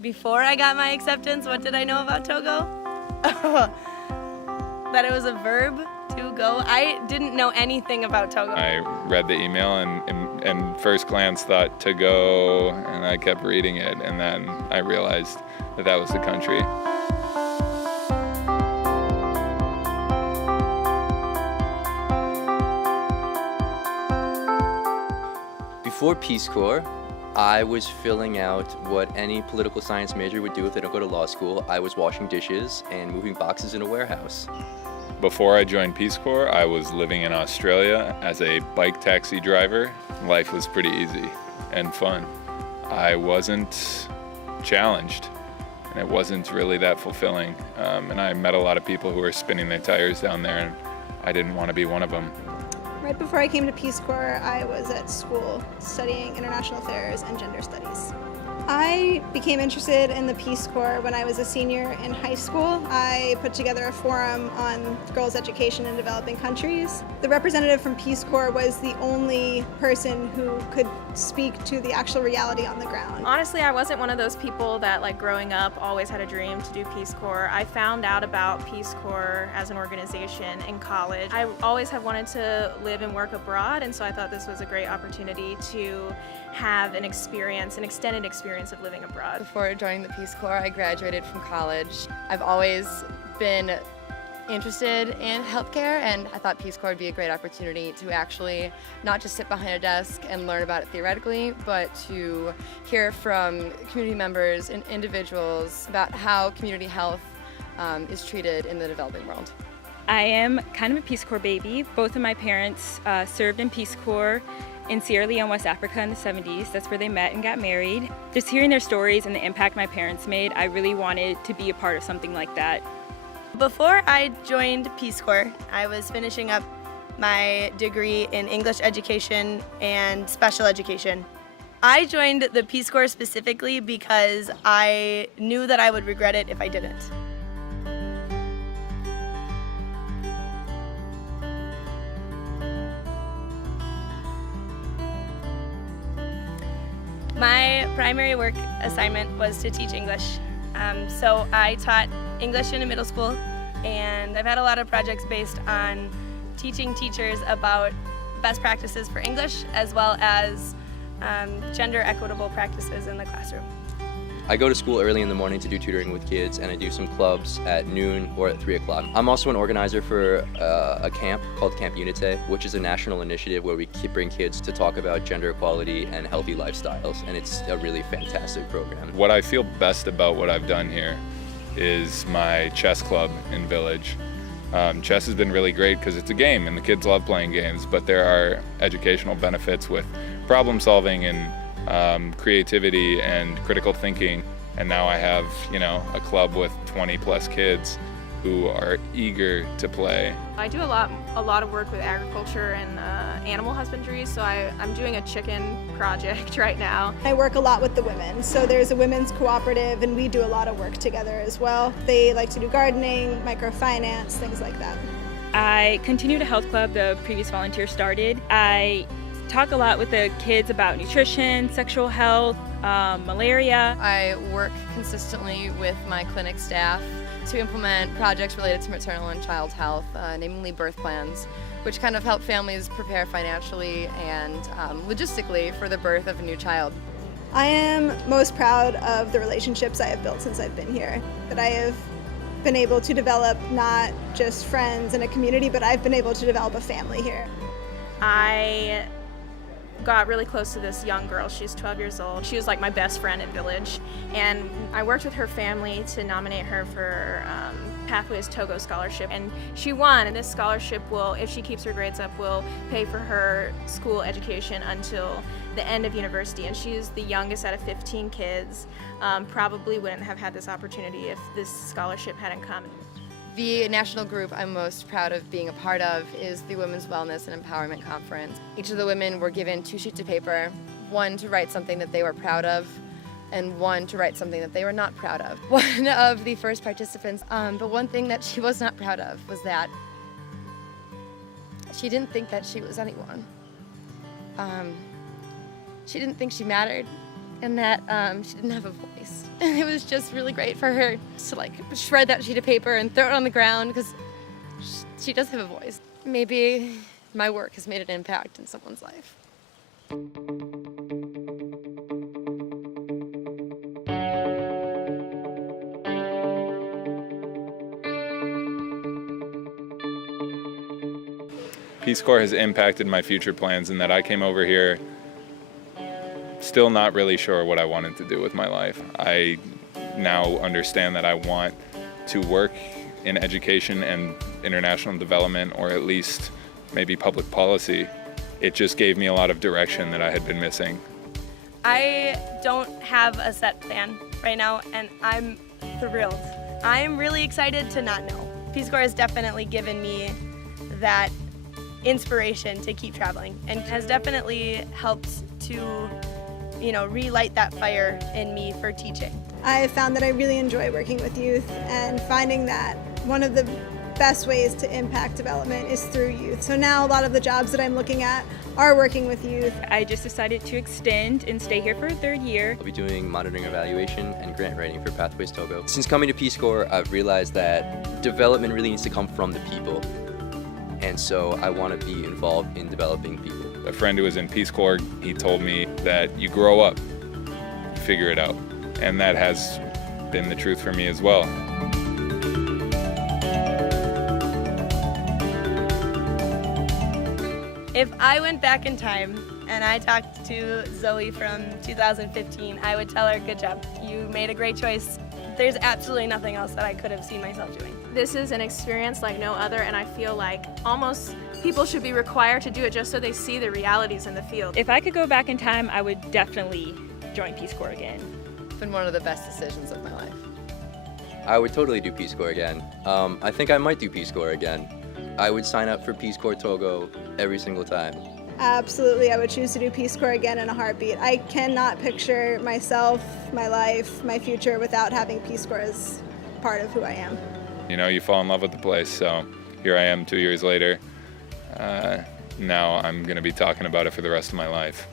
Before I got my acceptance, what did I know about Togo? That it was a verb, to go. I didn't know anything about Togo. I read the email and first glance thought to go, and I kept reading it, and then I realized that that was the country. Before Peace Corps, I was filling out what any political science major would do if they don't go to law school. I was washing dishes and moving boxes in a warehouse. Before I joined Peace Corps, I was living in Australia as a bike taxi driver. Life was pretty easy and fun. I wasn't challenged, and it wasn't really that fulfilling. And I met a lot of people who were spinning their tires down there, and I didn't want to be one of them. Right before I came to Peace Corps, I was at school studying international affairs and gender studies. I became interested in the Peace Corps when I was a senior in high school. I put together a forum on girls' education in developing countries. The representative from Peace Corps was the only person who could speak to the actual reality on the ground. Honestly, I wasn't one of those people that, like, growing up always had a dream to do Peace Corps. I found out about Peace Corps as an organization in college. I always have wanted to live and work abroad, and so I thought this was a great opportunity to have an experience, an extended experience of living abroad. Before joining the Peace Corps, I graduated from college. I've always been interested in healthcare, and I thought Peace Corps would be a great opportunity to actually not just sit behind a desk and learn about it theoretically, but to hear from community members and individuals about how community health is treated in the developing world. I am kind of a Peace Corps baby. Both of my parents served in Peace Corps in Sierra Leone, West Africa in the 70s. That's where they met and got married. Just hearing their stories and the impact my parents made, I really wanted to be a part of something like that. Before I joined Peace Corps, I was finishing up my degree in English education and special education. I joined the Peace Corps specifically because I knew that I would regret it if I didn't. My primary work assignment was to teach English. So I taught English in a middle school, and I've had a lot of projects based on teaching teachers about best practices for English as well as gender equitable practices in the classroom. I go to school early in the morning to do tutoring with kids, and I do some clubs at noon or at 3 o'clock. I'm also an organizer for a camp called Camp Unite, which is a national initiative where we bring kids to talk about gender equality and healthy lifestyles, and it's a really fantastic program. What I feel best about what I've done here is my chess club in Village. Chess has been really great because it's a game and the kids love playing games, but there are educational benefits with problem solving and creativity and critical thinking. And now I have, a club with 20 plus kids who are eager to play. I do a lot of work with agriculture and animal husbandry, so I'm doing a chicken project right now. I work a lot with the women, so there's a women's cooperative and we do a lot of work together as well. They like to do gardening, microfinance, things like that. I continued a health club the previous volunteer started. I talk a lot with the kids about nutrition, sexual health, malaria. I work consistently with my clinic staff to implement projects related to maternal and child health, namely birth plans, which kind of help families prepare financially and logistically for the birth of a new child. I am most proud of the relationships I have built since I've been here, that I have been able to develop not just friends and a community, but I've been able to develop a family here. I got really close to this young girl. She's 12 years old. She was like my best friend at Village, and I worked with her family to nominate her for Pathways Togo scholarship, and she won. And this scholarship will, if she keeps her grades up, will pay for her school education until the end of university. And she's the youngest out of 15 kids. Probably wouldn't have had this opportunity if this scholarship hadn't come. The national group I'm most proud of being a part of is the Women's Wellness and Empowerment Conference. Each of the women were given 2 sheets of paper, one to write something that they were proud of, and one to write something that they were not proud of. One of the first participants, but one thing that she was not proud of was that she didn't think that she was anyone. She didn't think she mattered, and that she didn't have a voice. voice. And it was just really great for her to like shred that sheet of paper and throw it on the ground because she does have a voice. Maybe my work has made an impact in someone's life. Peace Corps has impacted my future plans in that I came over here still not really sure what I wanted to do with my life. I now understand that I want to work in education and international development, or at least maybe public policy. It just gave me a lot of direction that I had been missing. I don't have a set plan right now, and I'm thrilled. I'm really excited to not know. Peace Corps has definitely given me that inspiration to keep traveling and has definitely helped to, relight that fire in me for teaching. I found that I really enjoy working with youth and finding that one of the best ways to impact development is through youth. So now a lot of the jobs that I'm looking at are working with youth. I just decided to extend and stay here for a third year. I'll be doing monitoring evaluation and grant writing for Pathways Togo. Since coming to Peace Corps, I've realized that development really needs to come from the people. And so I want to be involved in developing people. A friend who was in Peace Corps, he told me that you grow up, you figure it out. And that has been the truth for me as well. If I went back in time and I talked to Zoe from 2015, I would tell her, good job, you made a great choice. There's absolutely nothing else that I could have seen myself doing. This is an experience like no other, and I feel like almost people should be required to do it just so they see the realities in the field. If I could go back in time, I would definitely join Peace Corps again. It's been one of the best decisions of my life. I would totally do Peace Corps again. I think I might do Peace Corps again. I would sign up for Peace Corps Togo every single time. Absolutely, I would choose to do Peace Corps again in a heartbeat. I cannot picture myself, my life, my future without having Peace Corps as part of who I am. You fall in love with the place, so here I am 2 years later. Now I'm going to be talking about it for the rest of my life.